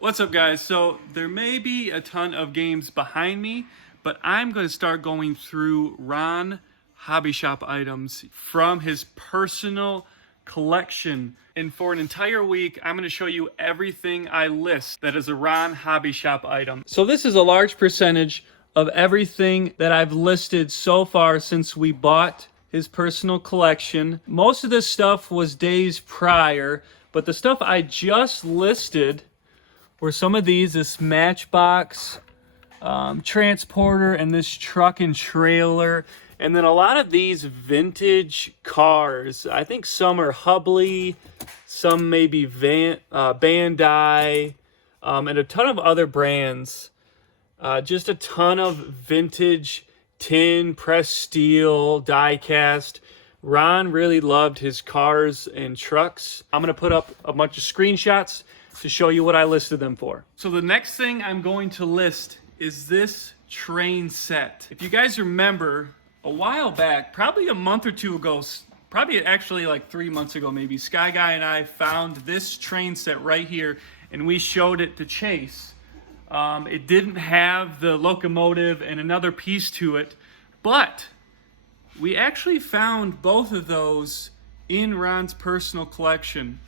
What's up, guys? So there may be a ton of games behind me, but I'm going to start going through Ron Hobby Shop items from his personal collection. And for an entire week, I'm going to show you everything I list that is a Ron Hobby Shop item. So this is a large percentage of everything that I've listed so far since we bought his personal collection. Most of this stuff was days prior, but the stuff I just listed were some of these, this Matchbox transporter and this truck and trailer, and then a lot of these vintage cars. I think some are Hubley, some maybe Bandai, and a ton of other brands. Just a ton of vintage tin, pressed steel, die cast. Ron really loved his cars and trucks. I'm gonna put up a bunch of screenshots to show you what I listed them for. So the next thing I'm going to list is this train set. If you guys remember, a while back, probably a month or two ago, probably actually like 3 months ago maybe, Sky Guy and I found this train set right here and we showed it to Chase. It didn't have the locomotive and another piece to it, but we actually found both of those in Ron's personal collection.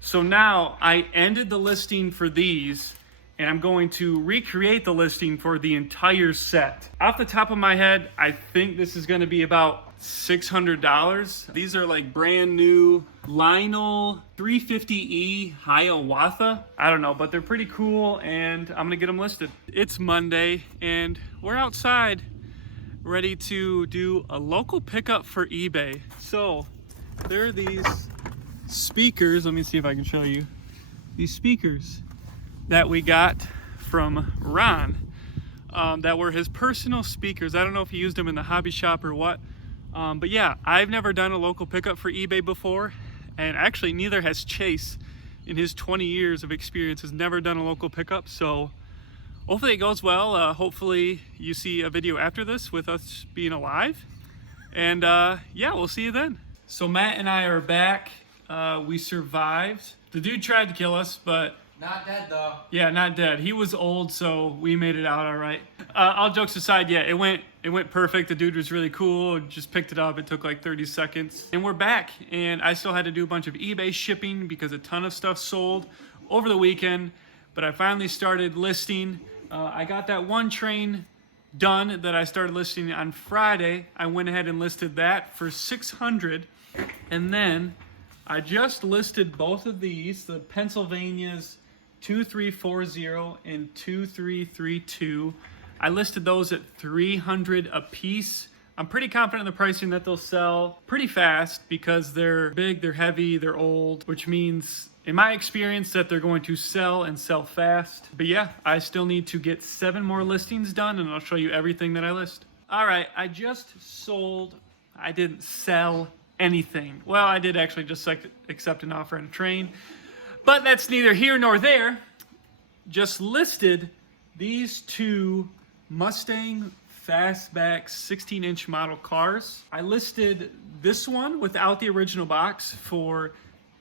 So now I ended the listing for these and I'm going to recreate the listing for the entire set. Off the top of my head, I think this is gonna be about $600. These are like brand new Lionel 350E Hiawatha. I don't know, but they're pretty cool and I'm gonna get them listed. It's Monday and we're outside ready to do a local pickup for eBay. So there are these speakers. Let me see if I can show you these speakers that we got from Ron, that were his personal speakers. I don't know if he used them in the hobby shop or what, but yeah, I've never done a local pickup for eBay before, and actually neither has Chase. In his 20 years of experience, has never done a local pickup. So hopefully it goes well. Hopefully you see a video after this with us being alive, and yeah, we'll see you then. So Matt and I are back. We survived. The dude tried to kill us, but not dead though. Yeah, not dead. He was old, so we made it out all right. All jokes aside, yeah, it went perfect. The dude was really cool. Just picked it up. It took like 30 seconds, and we're back. And I still had to do a bunch of eBay shipping because a ton of stuff sold over the weekend. But I finally started listing. I got that one train done that I started listing on Friday. I went ahead and listed that for $600, and then I just listed both of these, the Pennsylvania's 2340 and 2332. I listed those at $300 a piece. I'm pretty confident in the pricing that they'll sell pretty fast because they're big, they're heavy, they're old, which means in my experience that they're going to sell and sell fast. But yeah, I still need to get 7 more listings done and I'll show you everything that I list. All right, I didn't sell anything. Well, I did actually just accept an offer on a train, but that's neither here nor there. Just listed these 2 Mustang Fastback 16-inch model cars. I listed this one without the original box for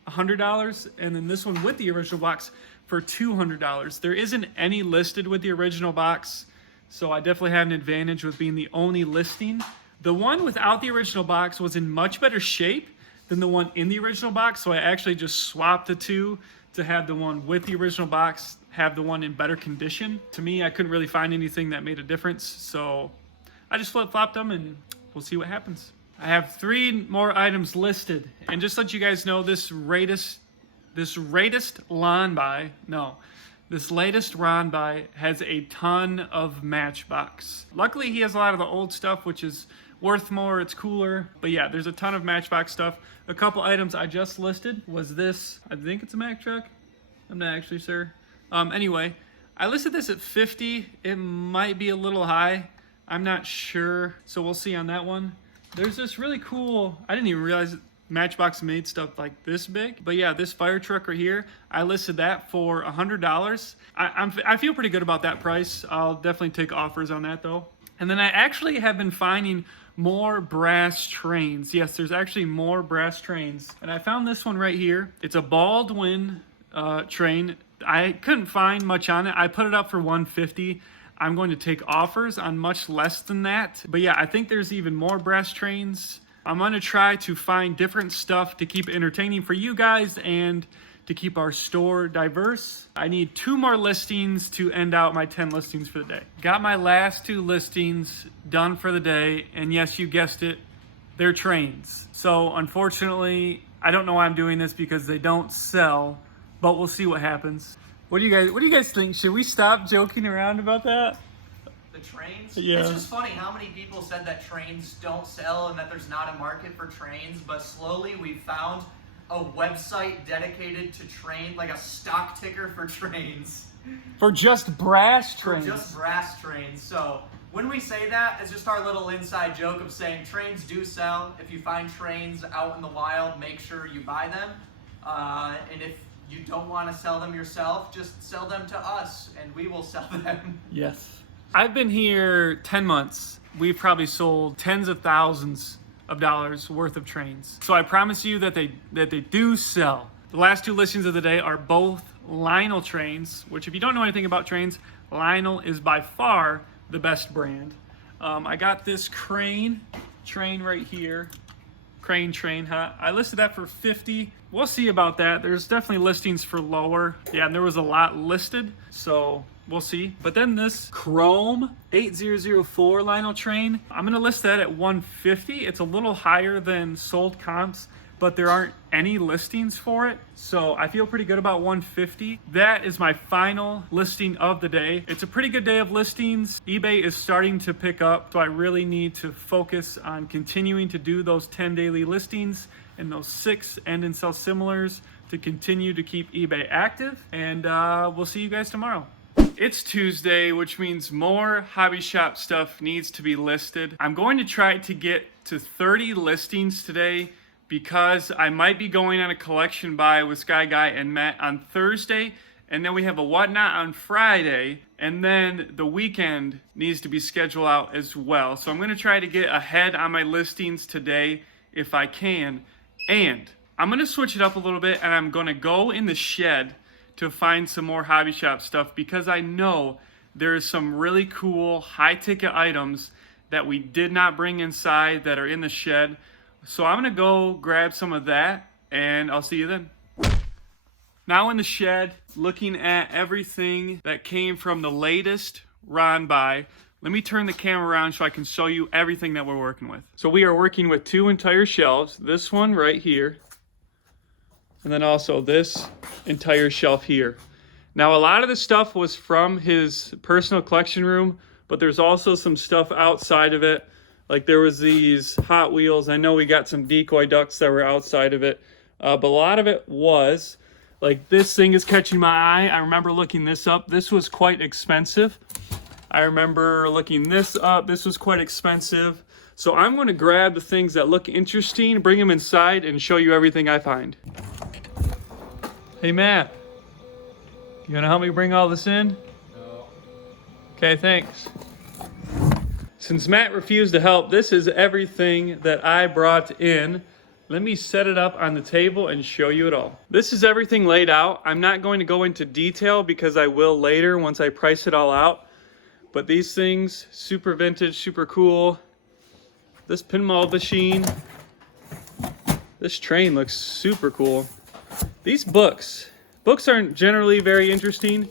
$100, and then this one with the original box for $200. There isn't any listed with the original box, so I definitely had an advantage with being the only listing. The one without the original box was in much better shape than the one in the original box, so I actually just swapped the 2 to have the one with the original box have the one in better condition. To me, I couldn't really find anything that made a difference, so I just flip-flopped them and we'll see what happens. I have 3 more items listed, and just to let you guys know, this latest Ron buy has a ton of Matchbox. Luckily, he has a lot of the old stuff, which is worth more, it's cooler. But yeah, there's a ton of Matchbox stuff. A couple items I just listed was this. I think it's a Mack truck. I'm not actually sure. Anyway, I listed this at $50. It might be a little high. I'm not sure. So we'll see on that one. There's this really cool, I didn't even realize Matchbox made stuff like this big. But yeah, this fire truck right here, I listed that for $100. I feel pretty good about that price. I'll definitely take offers on that though. And then I actually have been finding more brass trains. Yes, there's actually more brass trains. And I found this one right here. It's a Baldwin train. I couldn't find much on it. I put it up for $150. I'm going to take offers on much less than that. But yeah, I think there's even more brass trains. I'm going to try to find different stuff to keep entertaining for you guys and to keep our store diverse. I need 2 more listings to end out my 10 listings for the day. Got my last 2 listings done for the day, and yes, you guessed it, they're trains. So unfortunately, I don't know why I'm doing this because they don't sell, but we'll see what happens. What do you guys think? Should we stop joking around about that? The trains? Yeah. It's just funny how many people said that trains don't sell and that there's not a market for trains, but slowly we've found a website dedicated to train, like a stock ticker for trains. For just brass trains. For just brass trains. So when we say that, it's just our little inside joke of saying trains do sell. If you find trains out in the wild, make sure you buy them. And if you don't want to sell them yourself, just sell them to us and we will sell them. Yes. I've been here 10 months. We've probably sold tens of thousands of dollars worth of trains. So I promise you that they do sell. The last 2 listings of the day are both Lionel trains, which if you don't know anything about trains, Lionel is by far the best brand. I got this crane train right here. Crane train, huh? I listed that for $50. We'll see about that. There's definitely listings for lower. Yeah, and there was a lot listed, so we'll see. But then this Chrome 8004 Lionel train, I'm gonna list that at $150. It's a little higher than sold comps, but there aren't any listings for it. So I feel pretty good about $150. That is my final listing of the day. It's a pretty good day of listings. eBay is starting to pick up, so I really need to focus on continuing to do those 10 daily listings and those 6 end and sell similars to continue to keep eBay active. And we'll see you guys tomorrow. It's Tuesday, which means more hobby shop stuff needs to be listed. I'm going to try to get to 30 listings today because I might be going on a collection buy with Sky Guy and Matt on Thursday, and then we have a whatnot on Friday, and then the weekend needs to be scheduled out as well. So I'm going to try to get ahead on my listings today if I can, and I'm going to switch it up a little bit, and I'm going to go in the shed to find some more hobby shop stuff because I know there's some really cool high ticket items that we did not bring inside that are in the shed. So I'm gonna go grab some of that and I'll see you then. Now in the shed, looking at everything that came from the latest Ron buy. Let me turn the camera around so I can show you everything that we're working with. So we are working with 2 entire shelves. This one right here, and then also this entire shelf here. Now a lot of the stuff was from his personal collection room, but there's also some stuff outside of it. Like there was these Hot Wheels. I know we got some decoy ducks that were outside of it. But a lot of it was, like this thing is catching my eye. I remember looking this up. This was quite expensive. I remember looking this up. This was quite expensive. So I'm going to grab the things that look interesting, bring them inside, and show you everything I find. Hey, Matt. You going to help me bring all this in? No. Okay, thanks. Since Matt refused to help, this is everything that I brought in. Let me set it up on the table and show you it all. This is everything laid out. I'm not going to go into detail because I will later once I price it all out. But these things, super vintage, super cool. This pinball machine. This train looks super cool. These books aren't generally very interesting,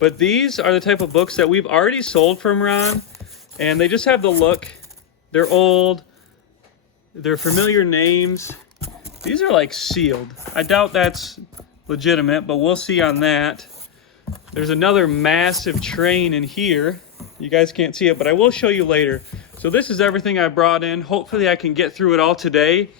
but these are the type of books that we've already sold from Ron. And they just have the look. They're old. They're familiar names. These are like sealed. I doubt that's legitimate, but we'll see on that. There's another massive train in here. You guys can't see it, but I will show you later. So this is everything I brought in. Hopefully I can get through it all today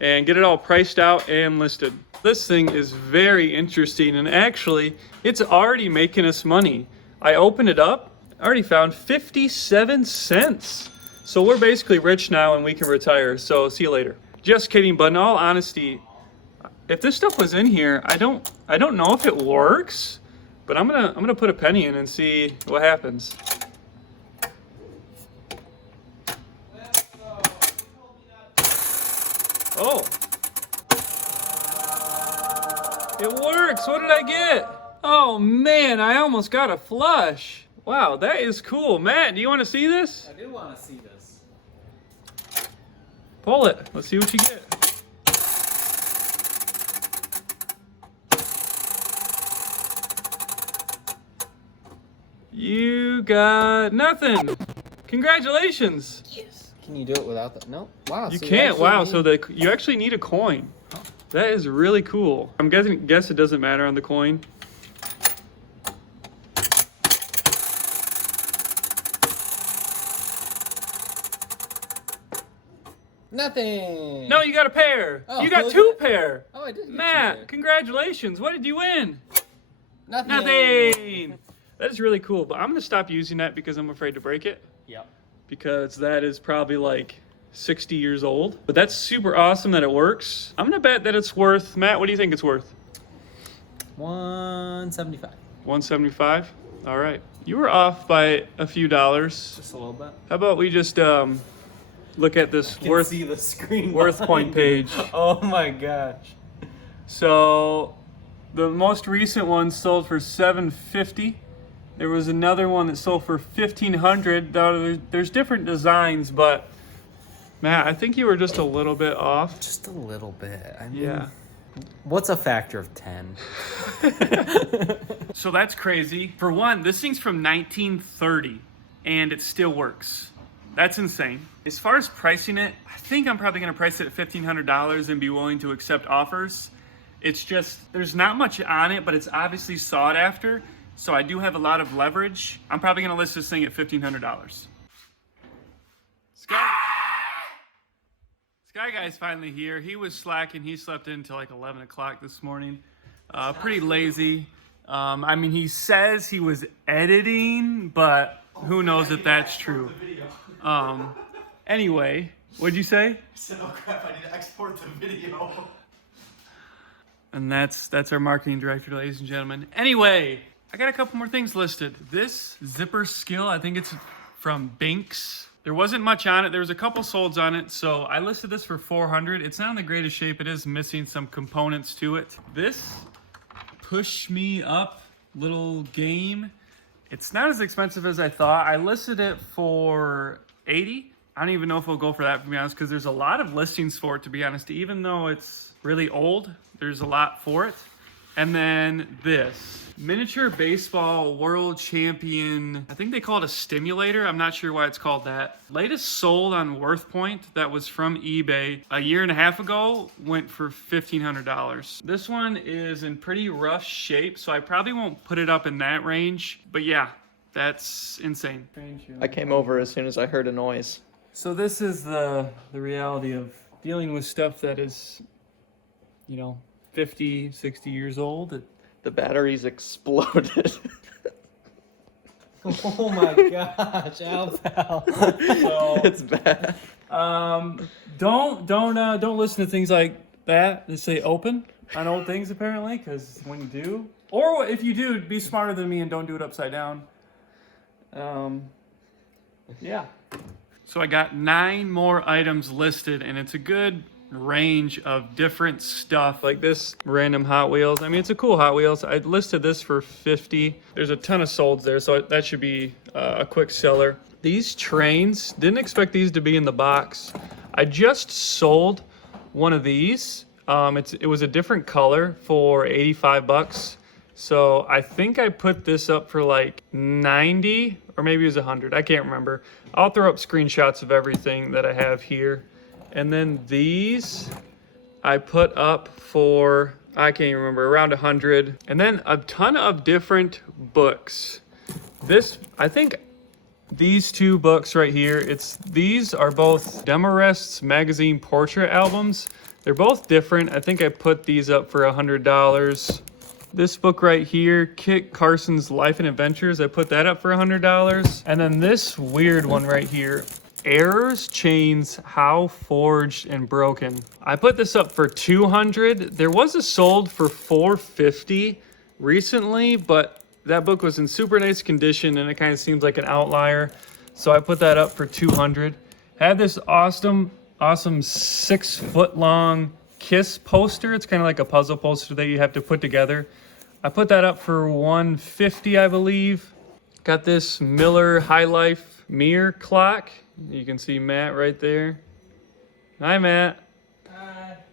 and get it all priced out and listed. This thing is very interesting, and actually it's already making us money. I opened it up. I already found 57 cents. So we're basically rich now and we can retire. So see you later. Just kidding, but in all honesty, if this stuff was in here, I don't know if it works, but I'm gonna put a penny in and see what happens. Oh. It works. What did I get? Oh man, I almost got a flush. Wow, that is cool. Matt, do you want to see this? I do want to see this. Pull it. Let's see what you get. You got nothing. Congratulations. Yes. Can you do it without that? No. Wow. You so can't. actually Wow. need- So you actually need a coin. That is really cool. I'm guess it doesn't matter on the coin. Nothing. No, you got a pair. Oh, you got look two at that. pair. Oh, I did. get Matt, you congratulations. What did you win? there. Nothing. Nothing. That is really cool, but I'm going to stop using that because I'm afraid to break it. Yep. Because that is probably like 60 years old. But that's super awesome that it works. I'm going to bet that it's worth, Matt, what do you think it's worth? 175. 175? All right. You were off by a few dollars. Just a little bit. How about we just look at this You worth can see the screen. worth point behind page. you. Oh my gosh. So the most recent one sold for $750. There was another one that sold for $1,500. There's different designs, but Matt, I think you were just a little bit off. Just a little bit. I mean, Yeah. What's a factor of 10? So that's crazy. For one, this thing's from 1930 and it still works. That's insane. As far as pricing it, I think I'm probably gonna price it at $1,500 and be willing to accept offers. It's just, there's not much on it, but it's obviously sought after. So I do have a lot of leverage. I'm probably gonna list this thing at $1,500. Sky Guy's finally here. He was slacking. He slept in until like 11 o'clock this morning. Pretty lazy. I mean, he says he was editing, but who knows if that's true. Anyway, what'd you say? I said, oh crap, I need to export the video. And that's our marketing director, ladies and gentlemen. Anyway, I got a couple more things listed. This zipper skill, I think it's from Binks. There wasn't much on it. There was a couple solds on it, so I listed this for $400. It's not in the greatest shape. It is missing some components to it. This push me up little game. It's not as expensive as I thought. I listed it for $80. I don't even know if it'll go for that, to be honest, because there's a lot of listings for it, to be honest. Even though it's really old, there's a lot for it. And then this miniature baseball world champion, I think they call it a stimulator. I'm not sure why it's called that. Latest sold on WorthPoint that was from eBay a year and a half ago went for $1,500. This one is in pretty rough shape, so I probably won't put it up in that range. But yeah, that's insane. I came over as soon as I heard a noise. So this is the reality of dealing with stuff that is, 50, 60 years old. The batteries exploded. Oh my gosh, Al. So, It's bad. don't listen to things like that that say open on old things, apparently, because when you do, or if you do, be smarter than me and don't do it upside down. Yeah. So I got 9 more items listed, and it's a good range of different stuff, like this random Hot Wheels. I mean, it's a cool Hot Wheels. I listed this for $50. There's a ton of solds there, so that should be a quick seller. These trains, didn't expect these to be in the box. I just sold one of these. It was a different color for $85. So I think I put this up for like 90 or maybe it was 100. I can't remember. I'll throw up screenshots of everything that I have here. And then these I put up for, I can't even remember, around 100. And then a ton of different books. I think these 2 books right here, these are both Demarest's magazine portrait albums. They're both different. I think I put these up for $100. This book right here, Kit Carson's Life and Adventures, I put that up for $100. And then this weird one right here, Errors, Chains, How Forged and Broken. I put this up for $200. There was a sold for $450 recently, but that book was in super nice condition and it kind of seems like an outlier. So I put that up for $200. Had this awesome 6-foot long Kiss poster. It's kind of like a puzzle poster that you have to put together. I put that up for 150, I believe. Got this Miller High Life mirror clock. You can see Matt right there. Hi, Matt.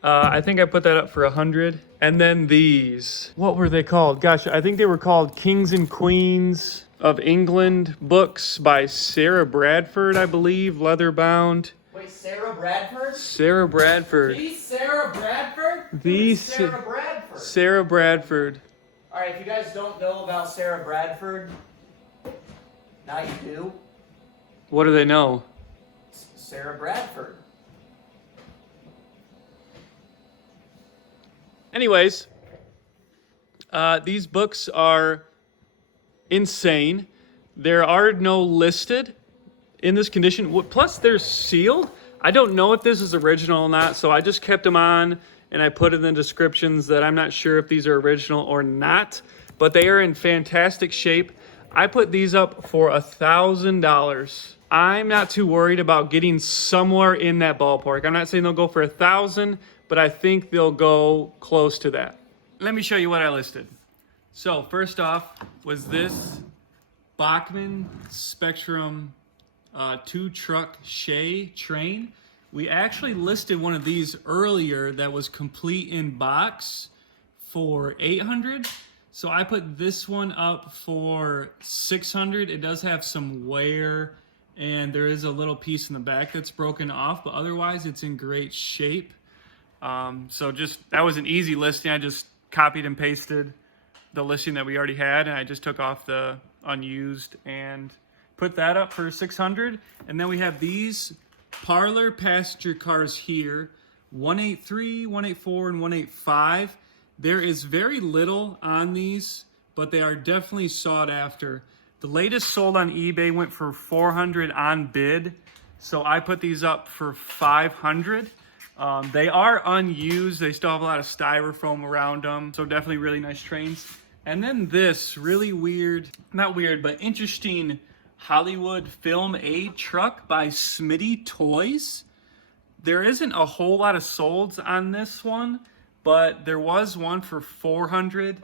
I think I put that up for 100. And then these, what were they called? Gosh, I think they were called Kings and Queens of England books by Sarah Bradford, I believe, leather bound. Wait, Sarah Bradford? Sarah Bradford. The Sarah Bradford? The Who's Sarah Bradford. Sarah Bradford. All right, if you guys don't know about Sarah Bradford, now you do. What do they know? Sarah Bradford. Anyways, these books are insane. There are no listed in this condition. Plus, they're sealed. I don't know if this is original or not, so I just kept them on and I put in the descriptions that I'm not sure if these are original or not, but they are in fantastic shape. I put these up for $1,000. I'm not too worried about getting somewhere in that ballpark. I'm not saying they'll go for 1,000, but I think they'll go close to that. Let me show you what I listed. So first off was this Bachmann Spectrum 2-truck Shea train. We actually listed one of these earlier that was complete in box for $800. So I put this one up for $600. It does have some wear and there is a little piece in the back that's broken off, but otherwise it's in great shape. So that was an easy listing. I just copied and pasted the listing that we already had, and I just took off the unused and put that up for $600. And then we have these parlor passenger cars here, 183, 184, and 185. There is very little on these, but they are definitely sought after. The latest sold on eBay went for $400 on bid, so I put these up for $500. They are unused. They still have a lot of styrofoam around them, so definitely really nice trains. And then this really weird, not weird, but interesting Hollywood Film Aid truck by Smitty Toys. There isn't a whole lot of solds on this one, but there was one for $400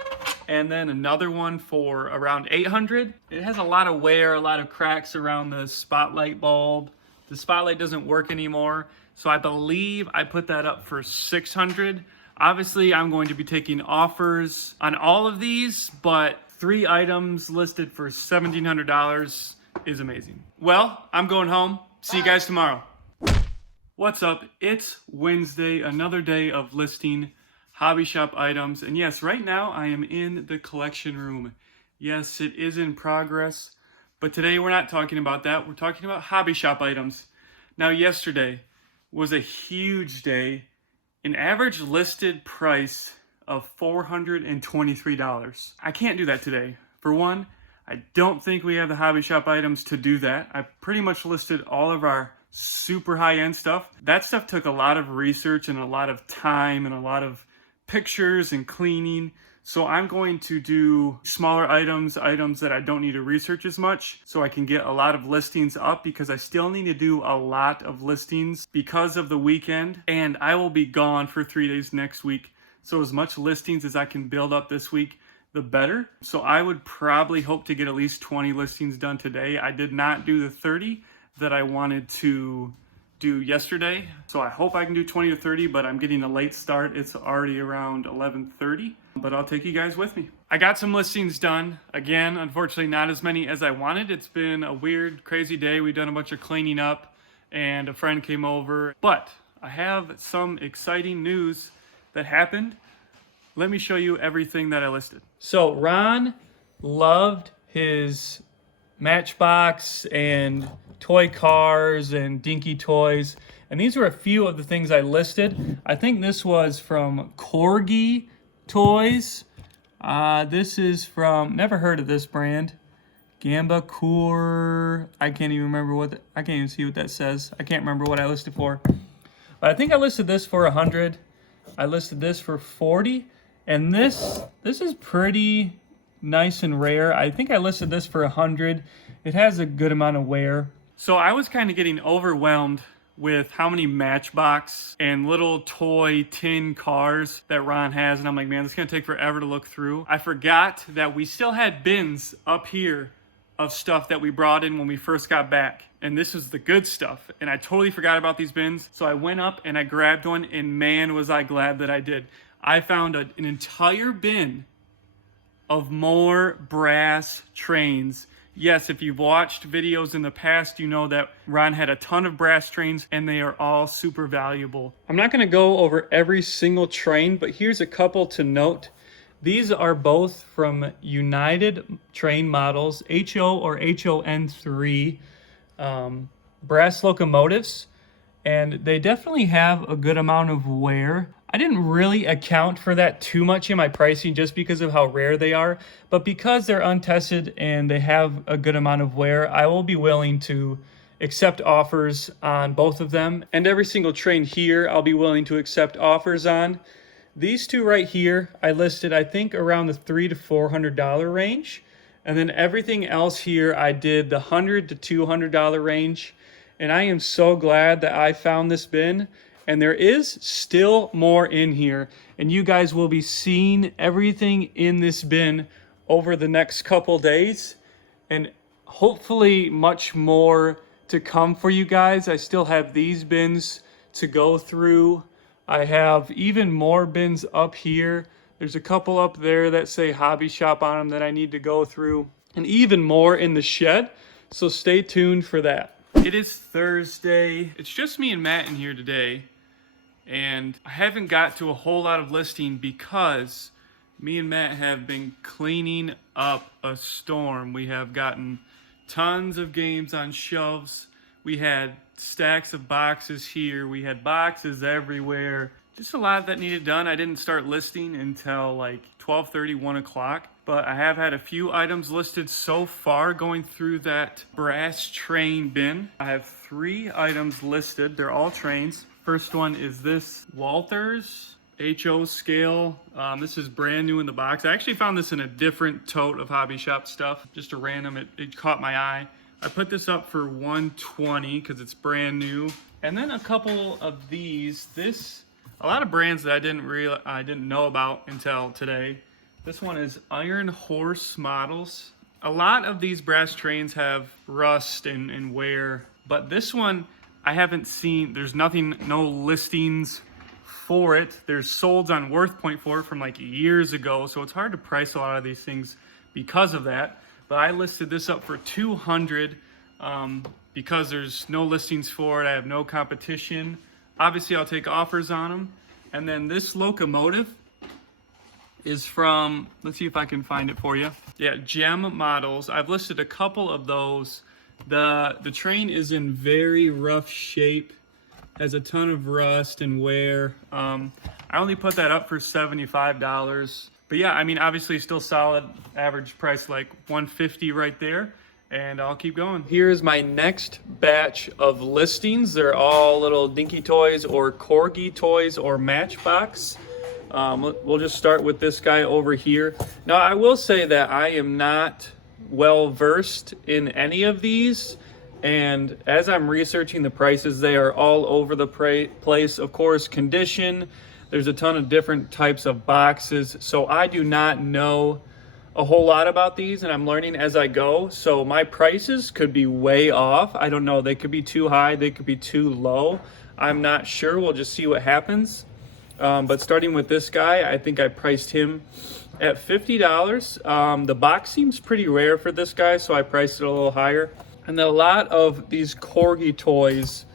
and then another one for around $800. It has a lot of wear, a lot of cracks around the spotlight bulb. The spotlight doesn't work anymore. So I believe I put that up for $600. Obviously, I'm going to be taking offers on all of these, but 3 items listed for $1,700 is amazing. Well, I'm going home. See you guys tomorrow. What's up? It's Wednesday, another day of listing hobby shop items. And yes, right now I am in the collection room. Yes, it is in progress, but today we're not talking about that. We're talking about hobby shop items. Now, yesterday was a huge day. An average listed price of $423. I can't do that today. For one, I don't think we have the hobby shop items to do that. I pretty much listed all of our super high-end stuff. That stuff took a lot of research and a lot of time and a lot of pictures and cleaning. So I'm going to do smaller items that I don't need to research as much, so I can get a lot of listings up, because I still need to do a lot of listings because of the weekend, and I will be gone for 3 days next week. So as much listings as I can build up this week, the better. So I would probably hope to get at least 20 listings done today. I did not do the 30 that I wanted to do yesterday. So I hope I can do 20 to 30, but I'm getting a late start. It's already around 11:30, but I'll take you guys with me. I got some listings done. Again, unfortunately, not as many as I wanted. It's been a weird, crazy day. We've done a bunch of cleaning up and a friend came over, but I have some exciting news that happened. Let me show you everything that I listed. So Ron loved his Matchbox and toy cars and dinky toys, and these were a few of the things I listed. I think this was from Corgi Toys. This is from, never heard of this brand, Gamba Cour. I can't even remember I can't even see what that says. I can't remember what I listed for, but I think I listed this for 100. I listed this for 40, and this is pretty nice and rare. I think I listed this for 100. It has a good amount of wear. So I was kind of getting overwhelmed with how many Matchbox and little toy tin cars that Ron has, and I'm like, man, this is gonna take forever to look through. I forgot that we still had bins up here of stuff that we brought in when we first got back, and this was the good stuff, and I totally forgot about these bins. So I went up and I grabbed one, and man, was I glad that I did. I found an entire bin of more brass trains. Yes, if you've watched videos in the past, you know that Ron had a ton of brass trains, and they are all super valuable. I'm not gonna go over every single train, but here's a couple to note. These are both from United train models, HO or HON3 brass locomotives, and they definitely have a good amount of wear. I didn't really account for that too much in my pricing just because of how rare they are, but because they're untested and they have a good amount of wear, I will be willing to accept offers on both of them. And every single train here, I'll be willing to accept offers on. These two right here, I listed, I think, around the $300 to $400 range. And then everything else here, I did the $100 to $200 range. And I am so glad that I found this bin. And there is still more in here. And you guys will be seeing everything in this bin over the next couple days. And hopefully much more to come for you guys. I still have these bins to go through. I have even more bins up here. There's a couple up there that say hobby shop on them that I need to go through. And even more in the shed. So stay tuned for that. It is Thursday. It's just me and Matt in here today. And I haven't got to a whole lot of listing because me and Matt have been cleaning up a storm. We have gotten tons of games on shelves. We had stacks of boxes here. We had boxes everywhere. Just a lot that needed done. I didn't start listing until like 12:30, 1 o'clock. But I have had a few items listed so far going through that brass train bin. I have 3 items listed. They're all trains. First one is this Walters HO scale. This is brand new in the box. I actually found this in a different tote of hobby shop stuff. Just a random, it caught my eye. I put this up for $120 because it's brand new. And then a couple of these. A lot of brands that I didn't know about until today. This one is Iron Horse models. A lot of these brass trains have rust and wear, but this one I haven't seen. There's no listings for it. There's solds on WorthPoint for it from like years ago, so it's hard to price a lot of these things because of that. But I listed this up for $200 because there's no listings for it. I have no competition. Obviously, I'll take offers on them. And then this locomotive is from, let's see if I can find it for you. Yeah, Gem Models. I've listed a couple of those. The train is in very rough shape, has a ton of rust and wear. I only put that up for $75. But yeah, I mean, obviously still solid, average price like $150 right there. And I'll keep going. Here's my next batch of listings. They're all little Dinky Toys or Corgi Toys or Matchbox. We'll just start with this guy over here. Now, I will say that I am not well versed in any of these, and as I'm researching the prices, they are all over the place. Of course, condition, there's a ton of different types of boxes, so I do not know a whole lot about these, and I'm learning as I go, so my prices could be way off. I don't know, they could be too high, they could be too low. I'm not sure. We'll just see what happens. But starting with this guy, I think I priced him at $50. The box seems pretty rare for this guy, so I priced it a little higher. And then a lot of these Corgi toys,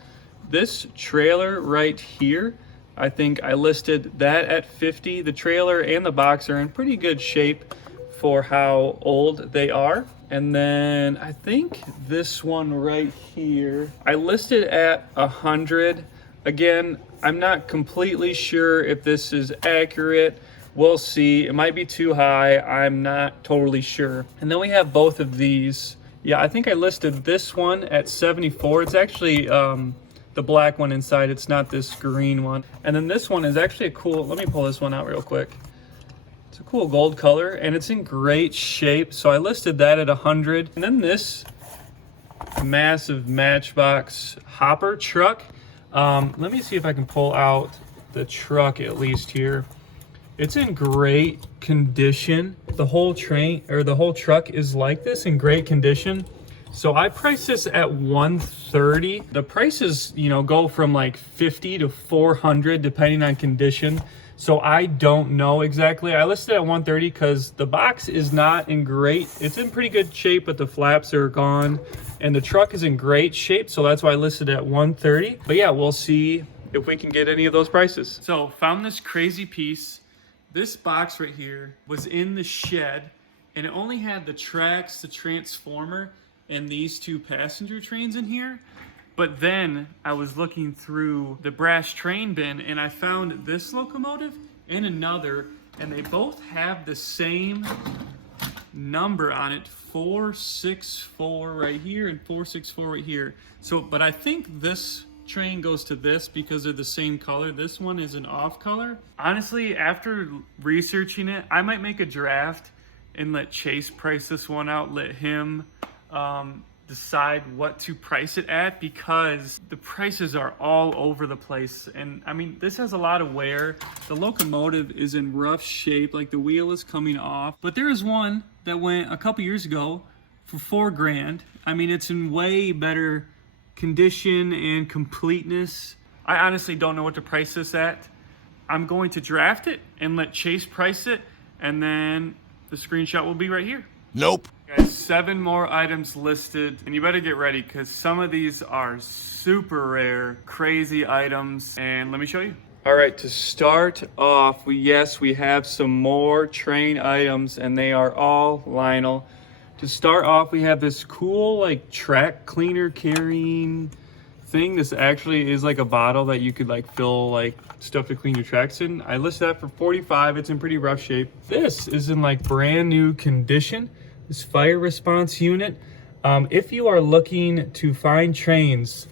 this trailer right here, I think I listed that at $50. The trailer and the box are in pretty good shape for how old they are. And then I think this one right here, I listed at $100. Again, I'm not completely sure if this is accurate. We'll see. It might be too high. I'm not totally sure. And then we have both of these. Yeah, I think I listed this one at $74. It's actually the black one inside. It's not this green one. And then this one is actually a cool, let me pull this one out real quick. It's a cool gold color and it's in great shape. So I listed that at $100. And then this massive Matchbox hopper truck. Let me see if I can pull out the truck at least here. It's in great condition. The whole train or the whole truck is like this, in great condition. So I priced this at $130. The prices, you know, go from like $50 to $400 depending on condition. So I don't know exactly. I listed at $130 because the box is not in great. It's in pretty good shape, but the flaps are gone. And the truck is in great shape, so that's why I listed at $130. But yeah, we'll see if we can get any of those prices. So found this crazy piece. This box right here was in the shed, and it only had the tracks, the transformer, and these two passenger trains in here. But then I was looking through the brass train bin, and I found this locomotive and another, and they both have the same number on it, 464 right here and 464 right here. So, but I think this train goes to this because they're the same color. This one is an off color. Honestly, after researching it, I might make a draft and let Chase price this one out. Let him decide what to price it at, because the prices are all over the place. And I mean, this has a lot of wear. The locomotive is in rough shape, like the wheel is coming off. But there is one that went a couple years ago for $4,000. I mean, it's in way better condition and completeness. I honestly don't know what to price this at. I'm going to draft it and let Chase price it, and then the screenshot will be right here. Nope. Guys, 7 more items listed, and you better get ready because some of these are super rare, crazy items, and let me show you. All right, to start off, we have some more train items, and they are all Lionel. To start off, we have this cool like track cleaner carrying thing. This actually is like a bottle that you could like fill like stuff to clean your tracks in. I listed that for $45. It's in pretty rough shape. This is in like brand new condition. This fire response unit. If you are looking to find trains,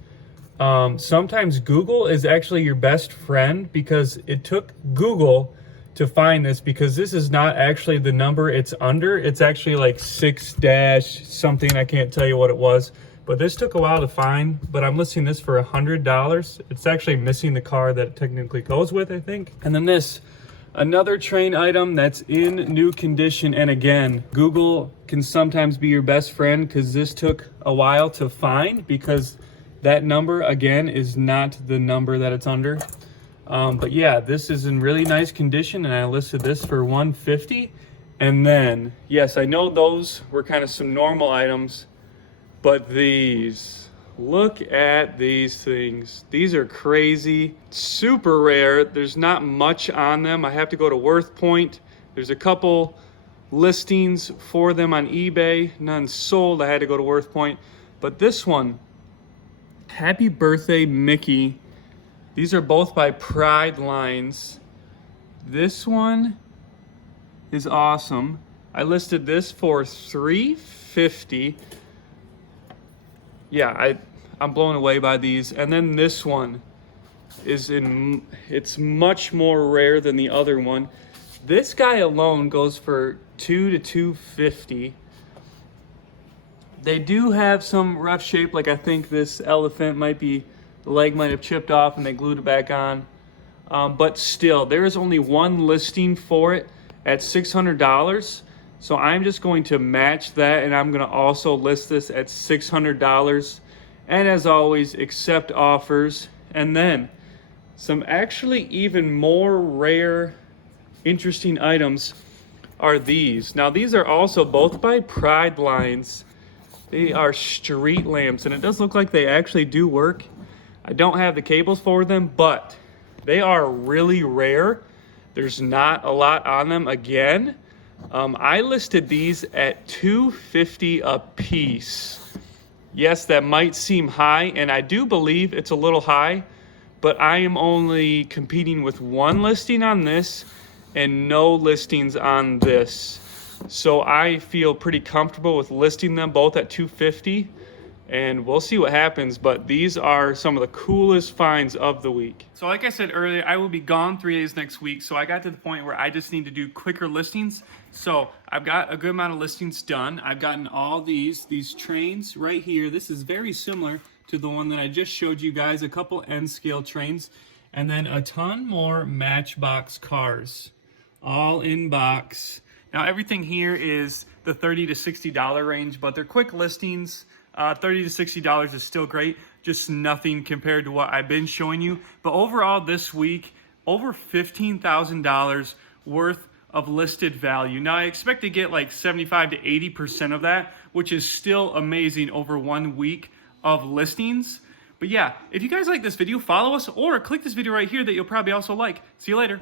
sometimes Google is actually your best friend, because it took Google to find this, because this is not actually the number it's under. It's actually like 6- something. I can't tell you what it was, but this took a while to find. But I'm listing this for $100. It's actually missing the car that it technically goes with, I think. And then this, another train item that's in new condition. And again, Google can sometimes be your best friend, because this took a while to find, because that number again is not the number that it's under. But yeah, this is in really nice condition, and I listed this for $150. And then, yes, I know those were kind of some normal items, but these, look at these things. These are crazy, super rare. There's not much on them. I have to go to Worth Point. There's a couple listings for them on eBay, none sold. I had to go to Worth Point. But this one, Happy Birthday Mickey. These are both by Pride Lines. This one is awesome. I listed this for $350. Yeah, I'm blown away by these. And then this one it's much more rare than the other one. This guy alone goes for $200 to $250. They do have some rough shape, like I think this elephant the leg might have chipped off and they glued it back on. But still, there is only one listing for it at $600. So I'm just going to match that, and I'm going to also list this at $600. And as always, accept offers. And then some actually even more rare, interesting items are these. Now these are also both by Pride Lines. They are street lamps, and it does look like they actually do work. I don't have the cables for them, but they are really rare. There's not a lot on them. Again, I listed these at $250 a piece. Yes, that might seem high, and I do believe it's a little high, but I am only competing with one listing on this and no listings on this. So I feel pretty comfortable with listing them both at $250. and we'll see what happens, but these are some of the coolest finds of the week. So like I said earlier, I will be gone 3 days next week, so I got to the point where I just need to do quicker listings. So I've got a good amount of listings done. I've gotten all these trains right here. This is very similar to the one that I just showed you guys, a couple N scale trains, and then a ton more Matchbox cars, all in box. Now everything here is the $30 to $60 range, but they're quick listings. $30 to $60 is still great, just nothing compared to what I've been showing you. But overall this week, over $15,000 worth of listed value. Now I expect to get like 75 to 80% of that, which is still amazing over 1 week of listings. But yeah, if you guys like this video, follow us or click this video right here that you'll probably also like. See you later.